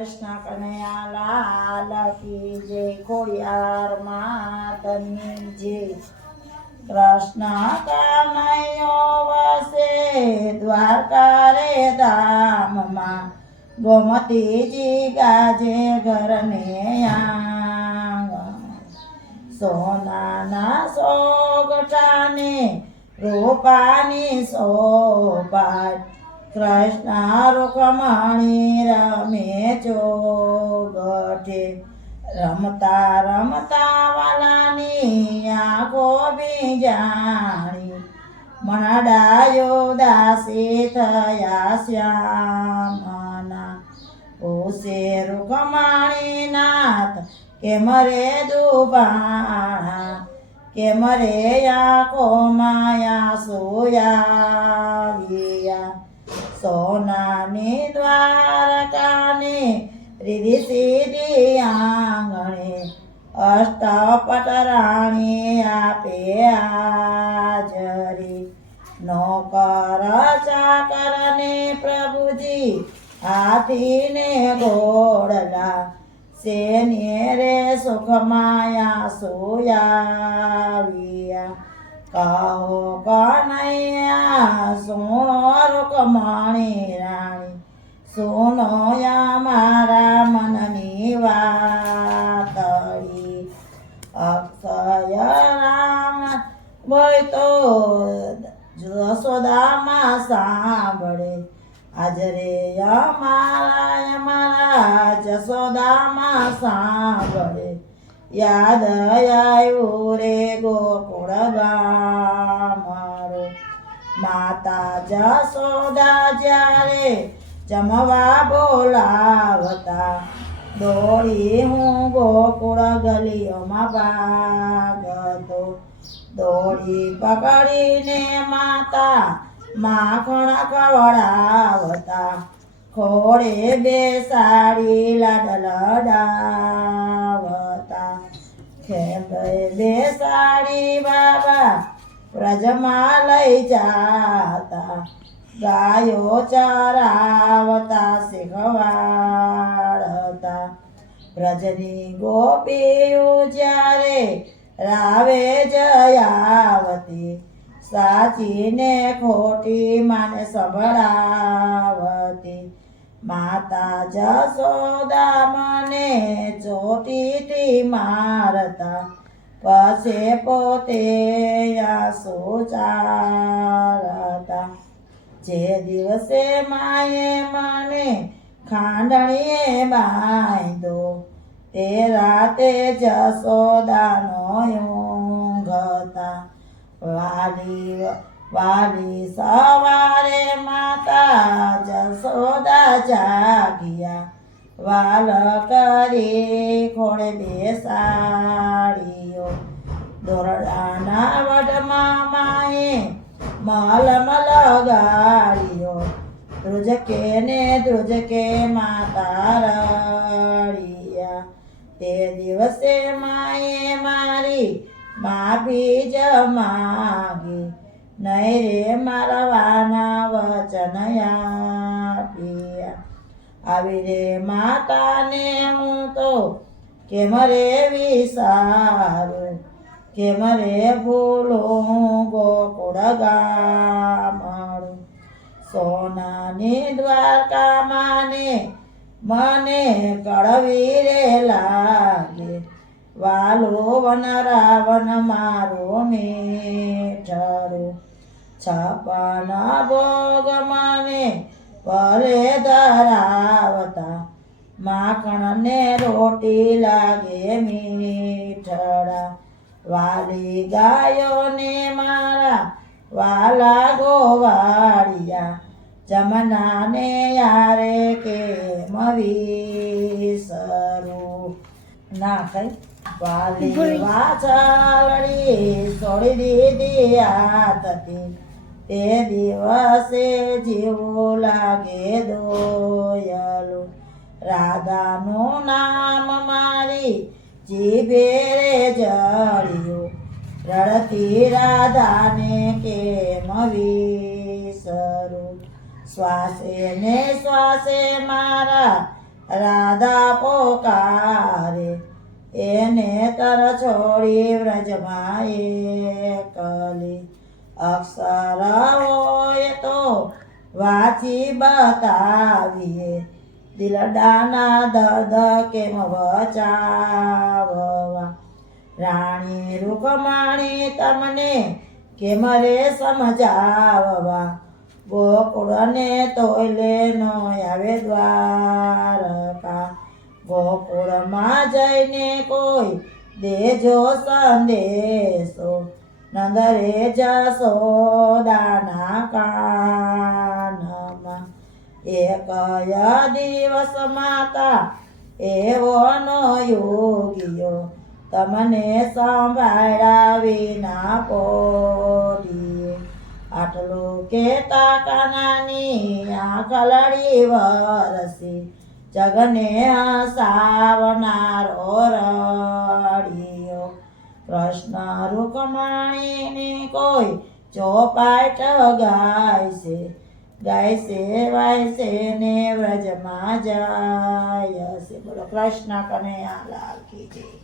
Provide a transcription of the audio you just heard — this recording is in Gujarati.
કૃષ્ણ કનૈયા લાલ કી જય, ખોડિયાર માતની જય। કૃષ્ણ કનૈયો વસે દ્વારકા રે ધામમાં, ગોમતીજી ગાજે ઘરને આંગણ। સોનાના સોગઠાને રૂપાની શોભા, કૃષ્ણ રૂકમણી રમે ચોગઠે। રમતા રમતા વાલાની આંખો બીજાણી, મનડાયો દાસી થયા શ્યામના। પૂછે રૂકમણી નાથ કેમ રે દુબાણા, કેમ રે આંખો માયા સોયાવ્યા। સોનાની દ્વારકાને રીધિ સીધી આંગણે, અષ્ટપટ રાણી આપે હાજરી। નોકર ચાકરને પ્રભુજી હાથીને ઘોડલા, સેને રે સુખ માયા સોયાવ્યા। કહો કનૈયા સુણો રૂકમણી રાણી, સુનો મારા મનની વાતડી। અક્ષય રામ બોય તો જશોદામાં સાંભળે, આજરે અમારા જશોદામાં સાંભળે। યાદ આવ્યું રે ગોકુળ ગામડું, માતા જશોદા જ્યારે જમવા બોલાવતા, દોડી હું ગોકુળ ગલીઓમાં ભાગતો। દોડી પકડીને માતા માખણ ખવડાવતા, ખોળે બેસાડી લાડ લડાવતા। ખેંભે બેસાડી બાબા વ્રજમાં લઈ જાતા, ગાયો ચરાવતા શીખવાડતા। વ્રજની ગોપીઓ જ્યારે રાવે જયાવતી, સાચીને ખોટી માને સંભળાવતી। માતા જશોદા મને ચોટીથી મારતા, પછી પોતે આંસુ ચારતા। જે દિવસે માએ મને ખાંડણીએ બાંધો, તે રાતે જશોદાનો ઊંઘતા। વાલી સવારે માતા જશોદા જાગ્યા, વાલ કરી ખોળે બેસાડ્યો। દોરડાના વડમાં માએ મલમ લગાડ્યો, ધ્રુજકે ને ધ્રુજકે માતા રડ્યા। તે દિવસે માએ મારી માફી જ માગી, નહીં રે મારા વાના વચન આપ્યા। આવી રે માતાને હું તો કેમ રે વિસારું, કેમ રે ભૂલું ગોકુળ ગામડું। સોનાની દ્વારકા માને મને કળવી રે લાગે, વાલો વન રાવણ મારો મીઠરું। 56 ભોગ મને ભલે ધરાવતા, માખણ ને રોટી લાગે મીઠડા। વાલી ગાયોને મારા વાલા ગોવાળિયા, જમનાને યારે કેમ વિસરું। ના કઈ વાલી વાછાવડી છોડી દીધી હાથથી, તે દિવસે જીવું લાગે દોયલું। રાધાનું નામ મારી જીભે રે જળ્યું, રડતી રાધાને કેમ વિસરું। શ્વાસે ને શ્વાસે મારા રાધા પોકારે એને તર છોડી વ્રજમાં એકલી અક્ષર હોય તો વાંચી બતાવીએ દિલડાના દર્દ કેમ બચાવવા રાણી રૂકમાણી તમને કેમ રે સમજાવવા ગોકુળને તોયલે નો આવે દ્વારકા ગોકુળમાં જઈને કોઈ દેજો સંદેશો નંદ રે જશોદાના કાનમાં એક દિવસ માતા એવો નો યોગીયો તમને સંભાળ્યા વિના પોઢીએ આટલું કેતા કાનાની આંખલડી વરસી જગને હસાવનારો રડિયો કૃષ્ણ રૂકમણીની કોઈ ચોપાટ ગાય છે વાય ને વ્રજમાં જાય છે. બોલો કૃષ્ણ કનૈયા લાલ કી જય.